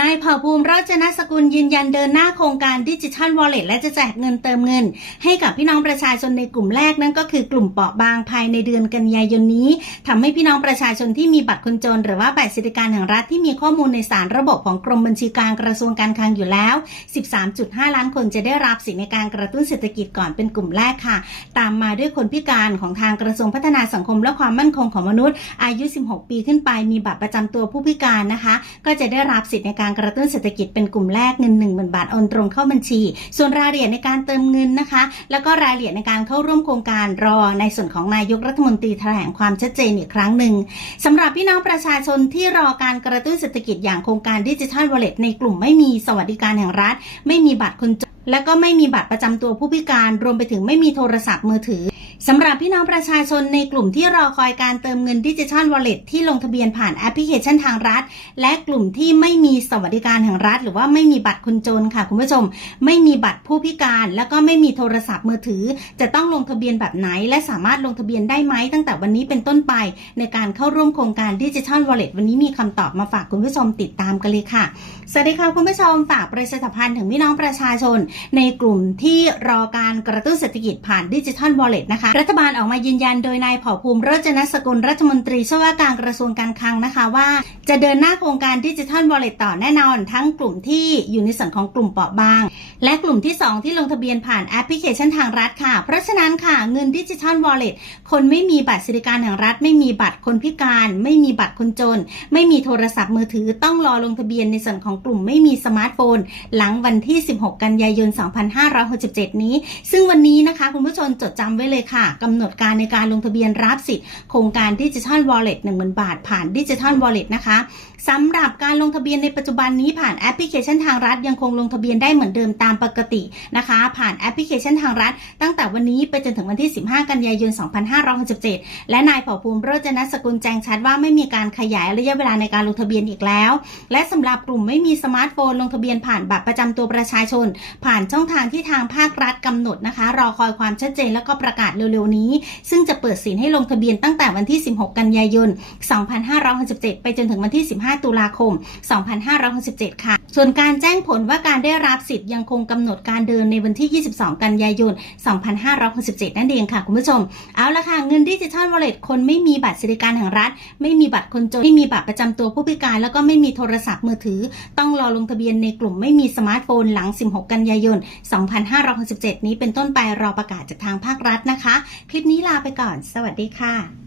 นายเผ่าภูมิราชนสกุลยืนยันเดินหน้าโครงการดิจิทัลวอลเล็ตและจะแจกเงินเติมเงิน ให้กับพี่น้องประชาชนในกลุ่มแรกนั่นก็คือกลุ่มเปราะบางภายในเดือนกันยายนนี้ทำให้พี่น้องประชาชนที่มีบัตรคนจน หรือว่าบัตรสวัสดิการแห่งรัฐที่มีข้อมูลในสารระบบของกรมบัญชีกลางกระทรวงการคลังอยู่แล้ว 13.5 ล้านคนจะได้รับสิทธิในการกระตุ้นเศรษฐกิจก่อนเป็นกลุ่มแรกค่ะ ตามมาด้วยคนพิการของทางกระทรวงพัฒนาสังคมและความมั่นคงของมนุษย์ อายุ 16 ปีขึ้นไปมีบัตรประจำตัวผู้พิการนะคะ ก็จะได้รับสิทธิในการการกระตุ้นเศรษฐกิจเป็นกลุ่มแรกเงิน1 0,000บาทโอนตรงเข้าบัญชี ส่วนรายละเอียดในการเติมเงินนะคะ แล้วก็รายละเอียดในการเข้าร่วมโครงการรอในส่วนของนายกรัฐมนตรีแถลงความชัดเจนอีกครั้งหนึ่งสำหรับพี่น้องประชาชนที่รอการกระตุ้นเศรษฐกิจอย่างโครงการดิจิทัลวอลเล็ตในกลุ่มไม่มีสวัสดิการแห่งรัฐ ไม่มีบัตรคนจนและก็ไม่มีบัตรประจำตัวผู้พิการรวมไปถึงไม่มีโทรศัพท์มือถือ สำหรับพี่น้องประชาชนในกลุ่มที่รอคอยการเติมเงินดิจิทัลวอลเล็ตที่ลงทะเบียนผ่านแอปพลิเคชันทางรัฐ และกลุ่มที่ไม่มีสวัสดิการแห่งรัฐ หรือว่าไม่มีบัตรคนจนค่ะคุณผู้ชม ไม่มีบัตรผู้พิการ แล้วก็ไม่มีโทรศัพท์มือถือ จะต้องลงทะเบียนแบบไหน และสามารถลงทะเบียนได้ไหมตั้งแต่วันนี้เป็นต้นไป ในการเข้าร่วมโครงการดิจิทัลวอลเล็ตวันนี้มีคำตอบมาฝากคุณผู้ชมติดตามกันเลยค่ะสวัสดีค่ะคุณผู้ชมฝากประชาสัมพันธ์ถึงพี่น้องประชาชน ในกลุ่มที่รอการกระตุ้นเศรษฐกิจผ่านดิจิทัลวอลเล็ตนะคะรัฐบาลออกมายืนยันโดยนายเผ่าภูมิรจนสกุลรัฐมนตรีช่วยว่าการกระทรวงการคลังนะคะว่า จะเดินหน้าโครงการดิจิทัลวอลเล็ตต่อแน่นอน ทั้งกลุ่มที่อยู่ในส่วนของกลุ่มเปราะบาง และกลุ่มที่ 2 ที่ลงทะเบียนผ่านแอปพลิเคชันทางรัฐค่ะ เพราะฉะนั้นค่ะเงินดิจิทัลวอลเล็ตคนไม่มีบัตรสวัสดิการแห่งรัฐ ไม่มีบัตรคนพิการ ไม่มีบัตรคนจน ไม่มีโทรศัพท์มือถือต้องรอลงทะเบียนในส่วนของกลุ่มไม่มีสมาร์ทโฟน หลังวันที่ 16 กันยายน 2567 นี้ ซึ่งวันนี้นะคะคุณผู้ชมจดจำไว้เลยค่ะกำหนดการในการลงทะเบียนรับสิทธิ์โครงการดิจิทัลวอลเล็ต10,000บาทผ่านดิจิทัลวอลเล็ตนะคะสำหรับการลงทะเบียนในปัจจุบันนี้ผ่านแอปพลิเคชันทางรัฐยังคงลงทะเบียนได้เหมือนเดิมตามปกตินะคะ ผ่านแอปพลิเคชันทางรัฐ ตั้งแต่วันนี้ไปจนถึงวันที่ 15 กันยายน 2567 และนายเผ่าภูมิโรจนสกุลแจ้งชัดว่าไม่มีการขยายระยะเวลาในการลงทะเบียนอีกแล้ว และสำหรับกลุ่มไม่มีสมาร์ทโฟนลงทะเบียนผ่านบัตรประจำตัวประชาชน ผ่านช่องทางที่ทางภาครัฐกำหนดนะคะ รอคอยความชัดเจนแล้วก็ประกาศเร็วๆนี้ ซึ่งจะเปิดสินให้ลงทะเบียนตั้งแต่วันที่ 16 กันยายน 2567 ไปจนถึงวันที่ 15 ตุลาคม 2567 ค่ะ ส่วนการแจ้งผลว่าการได้รับสิทธิ์ยังคงกำหนดการเดินในวันที่ 22 กันยายน 2567 นั่นเองค่ะคุณผู้ชม เอาละค่ะ เงินดิจิทัลวอลเล็ตคนไม่มีบัตรสวัสดิการแห่งรัฐ ไม่มีบัตรคนจน ไม่มีบัตรประจำตัวผู้พิการ แล้วก็ไม่มีโทรศัพท์มือถือ ต้องรอลงทะเบียนในกลุ่มไม่มีสมาร์ทโฟนหลัง 16 กันยายน 2567 นี้เป็นต้นไปรอประกาศจากทางภาครัฐนะคะ คลิปนี้ลาไปก่อน สวัสดีค่ะ